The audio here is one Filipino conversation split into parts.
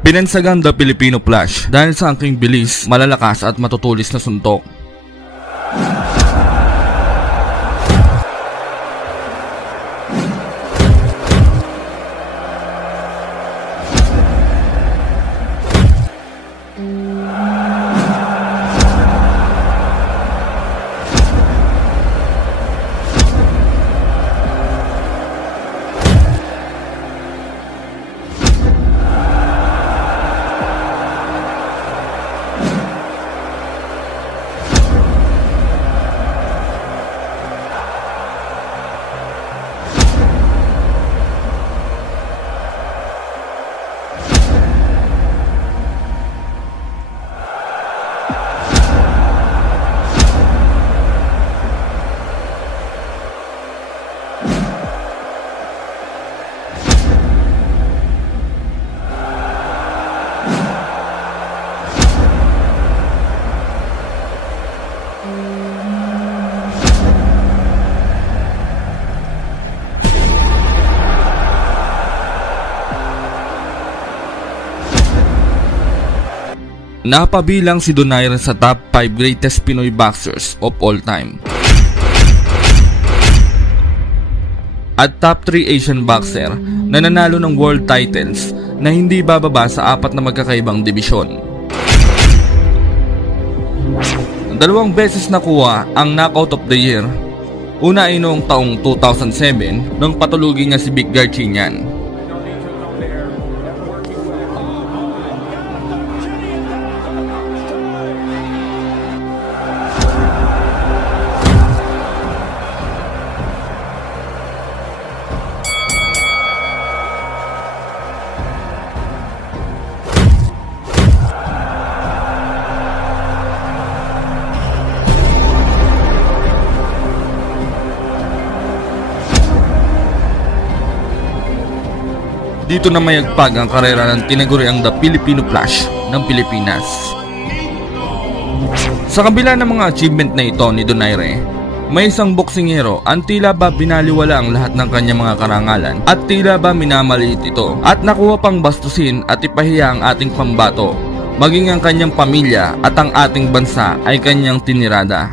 Pinansagang The Filipino Flash dahil sa angking bilis, malalakas at matutulis na suntok. Napabilang si Donaire sa top 5 greatest Pinoy boxers of all time at top 3 Asian boxer na nanalo ng world titles na hindi bababa sa 4 na magkakaibang dibisyon. 2 beses nakuha ang Knockout of the Year. Una ay noong taong 2007 nung patulugin niya si Vic Garchinian. Dito na mayagpag ang karera ng tinaguriang The Filipino Flash ng Pilipinas. Sa kabila ng mga achievement na ito ni Donaire, may isang boksingero ang tila ba binaliwala ang lahat ng kanyang mga karangalan at tila ba minamaliit ito at nakuha pang bastusin at ipahiya ang ating pambato, maging ang kanyang pamilya at ang ating bansa ay kanyang tinirada.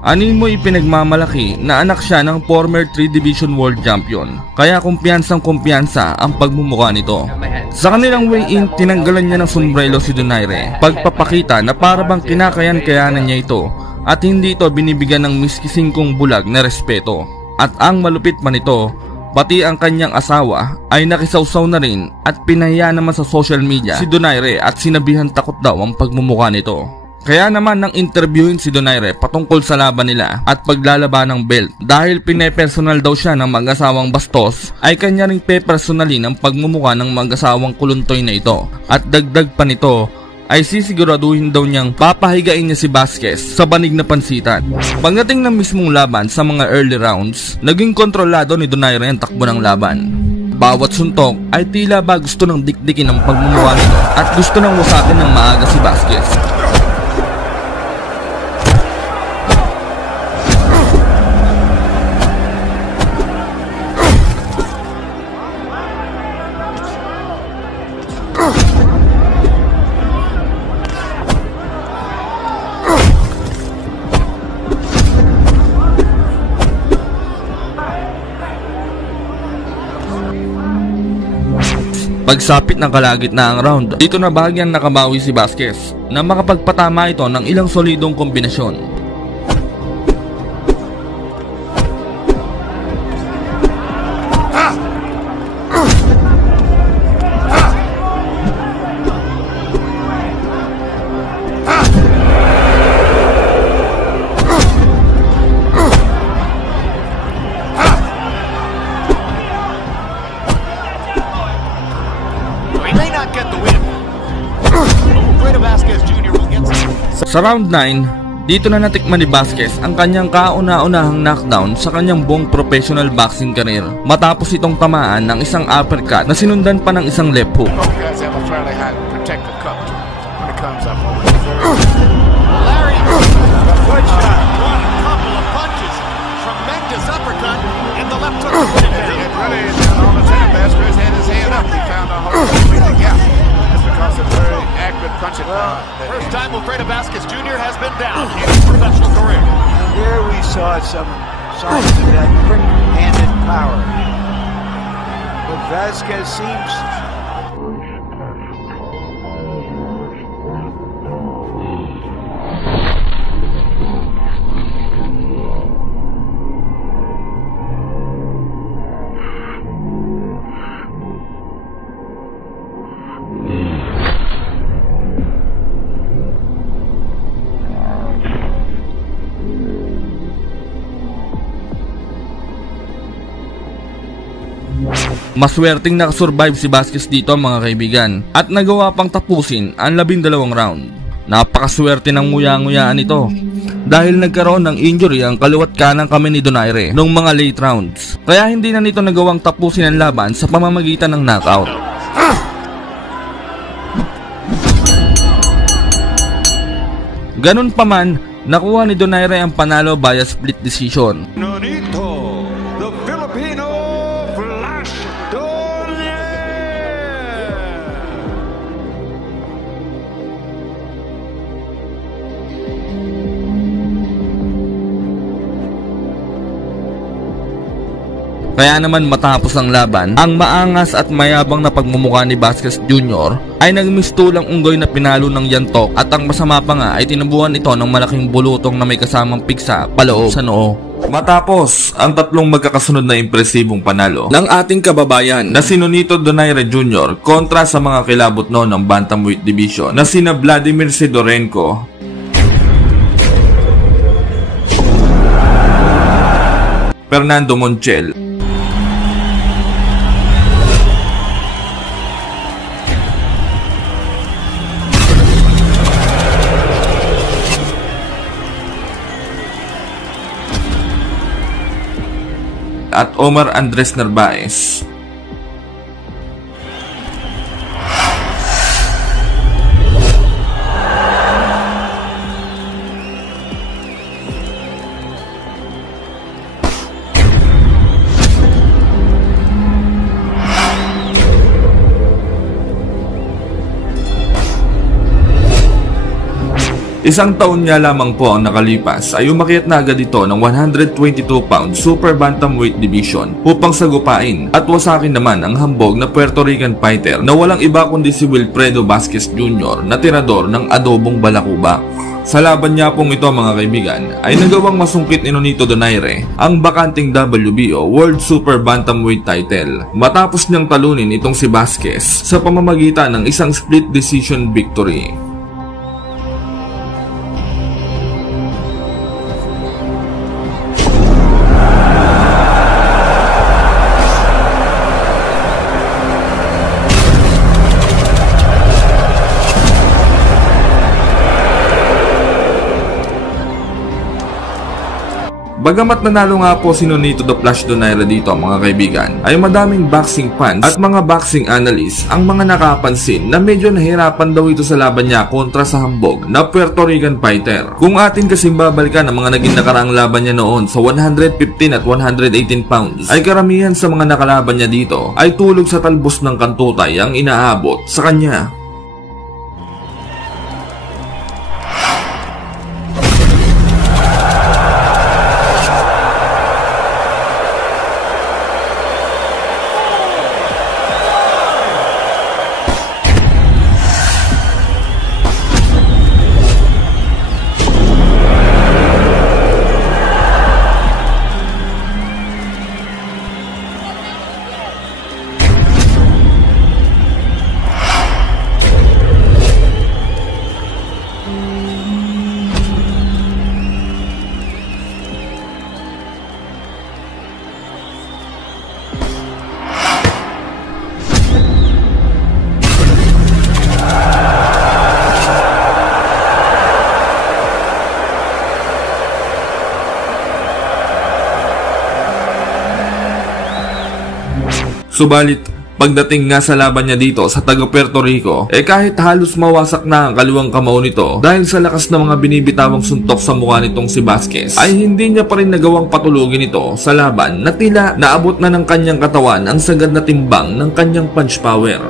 Anin mo ipinagmamalaki na anak siya ng former 3 Division World Champion, kaya kumpiyansang-kumpiyansa ang pagmumukha nito. Sa kanilang weigh-in, tinanggalan niya ng sombrero si Donaire, pagpapakita na para bang kinakayan-kayanan niya ito at hindi ito binibigyan ng miski singkong bulag na respeto. At ang malupit pa nito, pati ang kanyang asawa ay nakisawsaw na rin at pinahiya naman sa social media si Donaire at sinabihan takot daw ang pagmumukha nito. Kaya naman nang interviewin si Donaire patungkol sa laban nila at paglalaban ng belt dahil pinepersonal daw siya ng mag-asawang bastos, ay kanya ring pepersonalin ang pagmumukha ng mag-asawang kuluntoy na ito. At dagdag pa nito ay sisiguraduhin daw niyang papahigain niya si Vasquez sa banig na pansitan. Pagdating ng mismong laban sa mga early rounds, naging kontrolado ni Donaire ang takbo ng laban. Bawat suntok ay tila ba gusto ng dikdikin ng pagmumukha nito at gusto ng wasakin ng maaga si Vasquez. Pagsapit ng kalagitnaang round, dito na bahagyang nakabawi si Vasquez na makapagpatama ito ng ilang solidong kombinasyon. Sa round 9, dito na natikman ni Vasquez ang kanyang kauna-unahang knockdown sa kanyang buong professional boxing career matapos itong tamaan ng isang uppercut na sinundan pa ng isang left hook. time Wilfredo Vasquez Jr. has been down in his professional career. And there we saw some signs of that quick-handed power. But Vasquez seems... Maswerteng nakasurvive si Vasquez dito mga kaibigan at nagawa pang tapusin ang 12 round. Napakaswerte ng nguya-nguyaan ito dahil nagkaroon ng injury ang kaliwat kanang kamay ni Donaire nung mga late rounds. Kaya hindi na nito nagawang tapusin ang laban sa pamamagitan ng knockout. Ganun pa man, nakuha ni Donaire ang panalo via split decision. Nonito, the Filipino Flash Donaire. Kaya naman matapos ang laban, ang maangas at mayabang na pagmumukha ni Vasquez Jr. ay nagmistulang unggoy na pinalo ng yantok at ang masama pa nga ay tinubuhan ito ng malaking bulutong na may kasamang piksa paloob sa noo. Matapos ang tatlong magkakasunod na impresibong panalo ng ating kababayan na si Nonito Donaire Jr. kontra sa mga kilabot noon ng Bantamweight Division na sina Vladimir Sidorenko, Fernando Montiel, at Omar Andres Narvaez. Isang taon niya lamang po ang nakalipas ay umakyat na agad ito ng 122 pound Super Bantamweight Division upang sagupain at wasakin naman ang hambog na Puerto Rican fighter na walang iba kundi si Wilfredo Vasquez Jr. na tirador ng adobong balakubak. Sa laban niya pong ito mga kaibigan ay nagawang masungkit ni Nonito Donaire ang bakanting WBO World Super Bantamweight title matapos niyang talunin itong si Vasquez sa pamamagitan ng isang split decision victory. Bagamat nanalo nga po si Nonito the Flash Donaire dito mga kaibigan, ay madaming boxing fans at mga boxing analysts ang mga nakapansin na medyo nahirapan daw ito sa laban niya kontra sa hambog na Puerto Rican fighter. Kung atin kasing babalikan ang mga naging nakaraang laban niya noon sa 115 at 118 pounds, ay karamihan sa mga nakalaban niya dito ay tulog sa talbos ng kantutay ang inaabot sa kanya. Subalit, pagdating nga sa laban niya dito sa taga Puerto Rico, kahit halos mawasak na ang kaliwang kamao nito dahil sa lakas ng mga binibitawang suntok sa mukha nitong si Vasquez, ay hindi niya pa rin nagawang patulugin ito sa laban na tila naabot na ng kanyang katawan ang sagad na timbang ng kanyang punch power.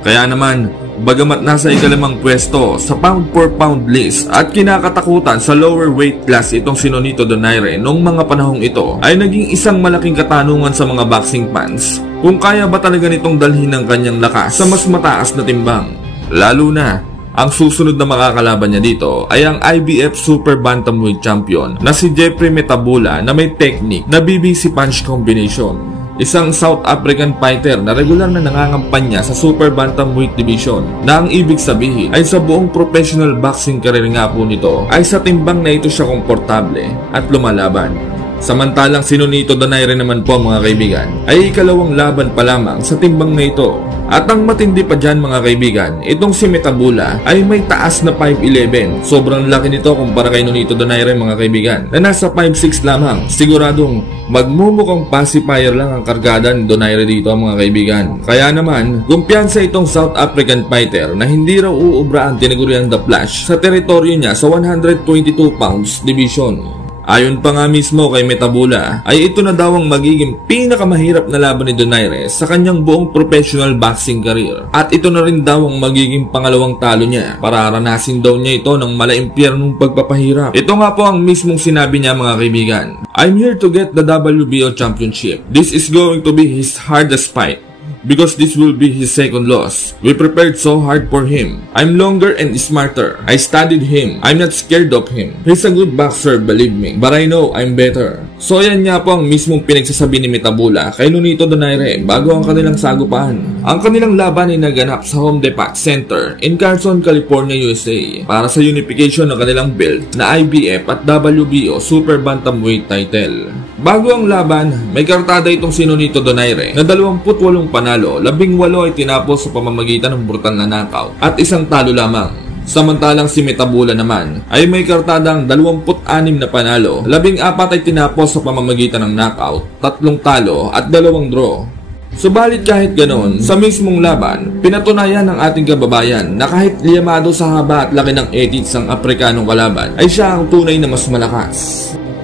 Kaya naman, Bagamat nasa ikalimang pwesto sa pound for pound list at kinakatakutan sa lower weight class itong si Nonito Donaire noong mga panahong ito, ay naging isang malaking katanungan sa mga boxing fans kung kaya ba talaga nitong dalhin ang kanyang lakas sa mas mataas na timbang. Lalo na, ang susunod na makakalaban niya dito ay ang IBF Super Bantamweight Champion na si Jeffrey Metabula na may technique na BBC punch combination. Isang South African fighter na regular na nangangampanya sa Super Bantamweight Division na ang ibig sabihin ay sa buong professional boxing career nga po nito ay sa timbang na ito siya komportable at lumalaban. Samantalang si Nonito Donaire naman po mga kaibigan ay ikalawang laban pa lamang sa timbang na ito. At ang matindi pa dyan mga kaibigan, itong si Metabula ay may taas na 5'11". Sobrang laki nito kumpara kay Nonito Donaire mga kaibigan na nasa 5'6 lamang. Siguradong magmumukhang pacifier lang ang kargada ni Donaire dito mga kaibigan. Kaya naman, kumpiyansa itong South African fighter na hindi raw uubra ang tinaguriang The Flash sa teritoryo niya sa 122 pounds division. Ayon pa nga mismo kay Metabula, ay ito na daw ang magiging pinakamahirap na laban ni Donaire sa kanyang buong professional boxing career. At ito na rin daw ang magiging pangalawang talo niya. Pararanasin daw niya ito ng malaimpyernong pagpapahirap. Ito nga po ang mismong sinabi niya mga kaibigan. I'm here to get the WBO championship. This is going to be his hardest fight, because this will be his second loss. We prepared so hard for him. I'm longer and smarter. I studied him. I'm not scared of him. He's a good boxer, believe me. But I know I'm better. So yan nga po ang mismong pinagsasabi ni Metabula kay Nonito Donaire bago ang kanilang sagupahan. Ang kanilang laban ay naganap sa Home Depot Center in Carson, California, USA para sa unification ng kanilang belt na IBF at WBO Super Bantamweight title. Bago ang laban, may kartada itong si Nonito Donaire na 28 panalo, 18 ay tinapos sa pamamagitan ng brutal na knockout at isang talo lamang. Samantalang si Metabula naman ay may kartadang 26 na panalo, 14 ay tinapos sa pamamagitan ng knockout, 3 talo at 2 draw. Subalit kahit ganoon, sa mismong laban, pinatunayan ng ating kababayan na kahit liyamado sa haba at laki ng edits ang Afrikanong kalaban, ay siya ang tunay na mas malakas.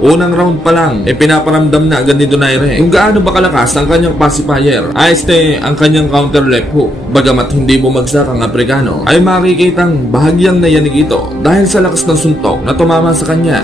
Unang round pa lang, pinaparamdam na agad ni Donaire kung gaano ba kalakas ang kanyang pacifier. Ang kanyang counter left hook. Bagamat hindi bumagsak ang Aprikano, ay makikitang bahagyang nayanig ito dahil sa lakas ng suntok na tumama sa kanya.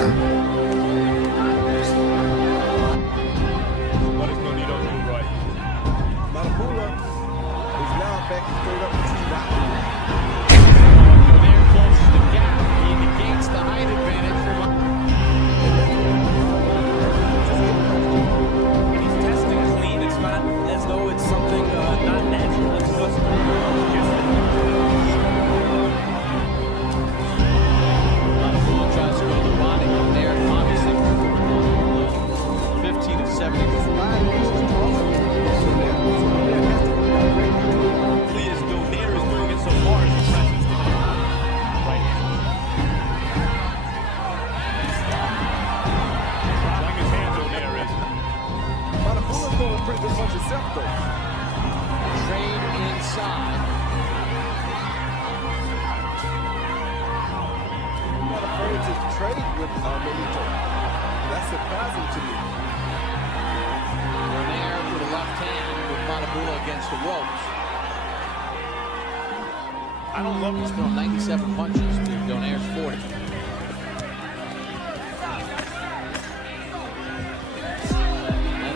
I don't love this film. 97 punches to Donaire's 40. And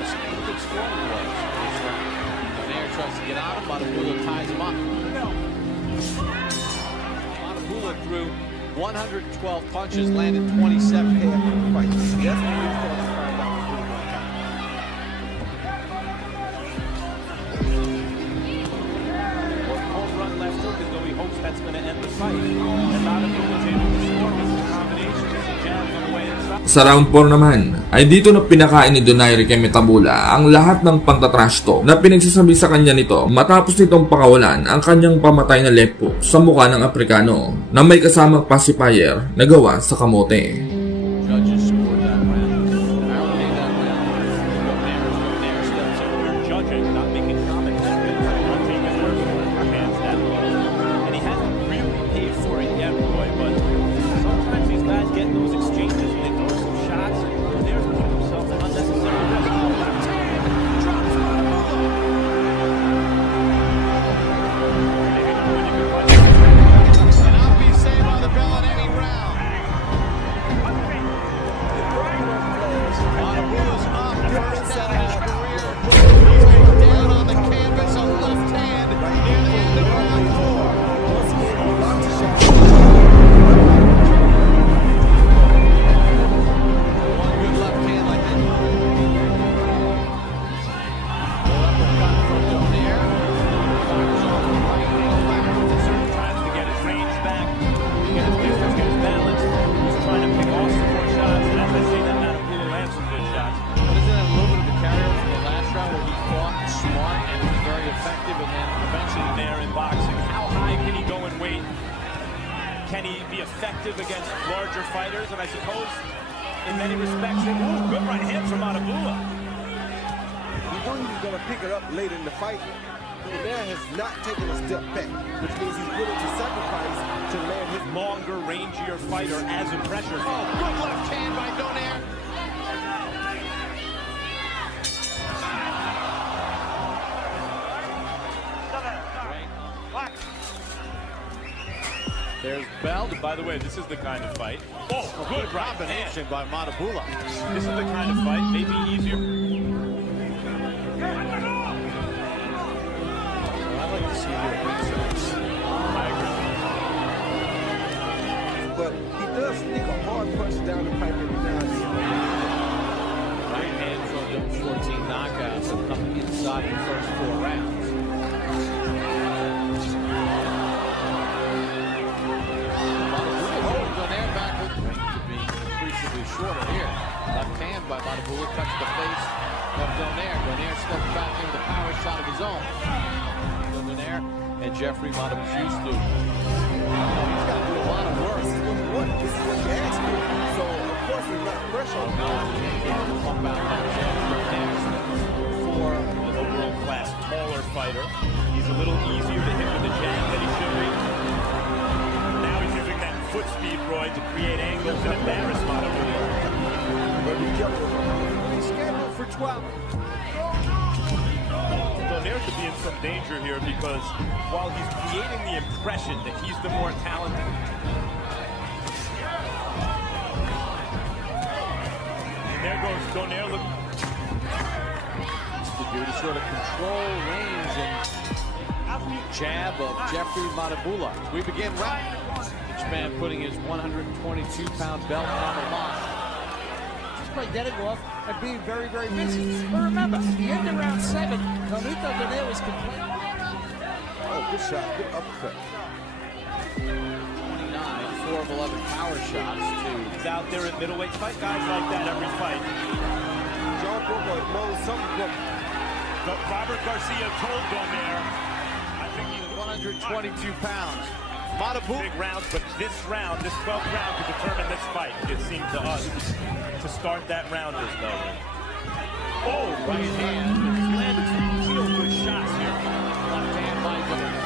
it's a big strong blows. Donaire tries to get on him. Metabula ties him up. Metabula threw 112 punches, landed 27. That's going to end the fight. And Metabula was able to score with some combinations and jabs on the way inside. Sa round 4 naman, ay dito na pinakain ni Donaire kay Metabula ang lahat ng pantatrash talk na pinagsasabi sa kanya nito matapos nitong pakawalan ang kanyang pamatay na left hook sa mukha ng Aprikano na may kasamang pacifier na gawa sa kamote. Judges scored that round. Apparently that round. Donaire steps up. We're judging, not making comments. Not taking it personally. Our hands that low. And he hasn't really paid for it yet, Roy, but sometimes these guys get in those exchanges and they throw some shots and Donaire's putting himself in unnecessary risk. Left hand drops Metabula. Maybe not winning the fight. Can he be effective against larger fighters? And I suppose, in many respects, good right hand from Matabula. We knew he was going to pick it up late in the fight. Donaire has not taken a step back, which means he's willing to sacrifice to land his Longer, rangier fighter as a pressure. Oh, good left hand by Donaire. There's Bell. By the way, this is the kind of fight. Oh, good Combination by Matabula. This is the kind of fight, maybe easier. I'd like to see you at ringside. I agree. but he does sneak a hard punch down the pipe every now and then. Right hand from the 14 knockouts have come inside the first 4 rounds. Donaire back with ring to be increasingly shorter here. Left hand by Matabula cuts the face of Donaire. Donaire steps back into the power shot of his own. Donaire and Jeffrey Matabula's used to. He's got to do a lot of work. This is what he asked for. So, of course, there's not pressure on him. Pump out that jab. For the overall class taller fighter, he's a little easier to hit with a jab than he should be. Now he's using that foot speed, Roy, to create angles and embarrass Matabula. But be careful. He's scheduled for 12. Donaire could be in some danger here because while he's creating the impression that he's the more talented, there goes Donaire. Look. To do to sort of control range and jab of Jeffrey Matabula. We begin round. Each man putting his 122-pound belt on the line. Just by getting off and being very, very busy. But remember, at the end of round 7, Nonito Donaire was complaining. Oh, good shot. Good uppercut. 29, 4 of 11 power shots to He's out there at middleweight, fight guys like that every fight. John Booker knows something. Robert Garcia told Donaire, I think he's 122 pounds. Matabula. big rounds, but this round, this 12th round, to determine this fight, it seemed to us, to start that round is though. Oh, Right hand. He's landed some real good shots here. Left hand by Donaire.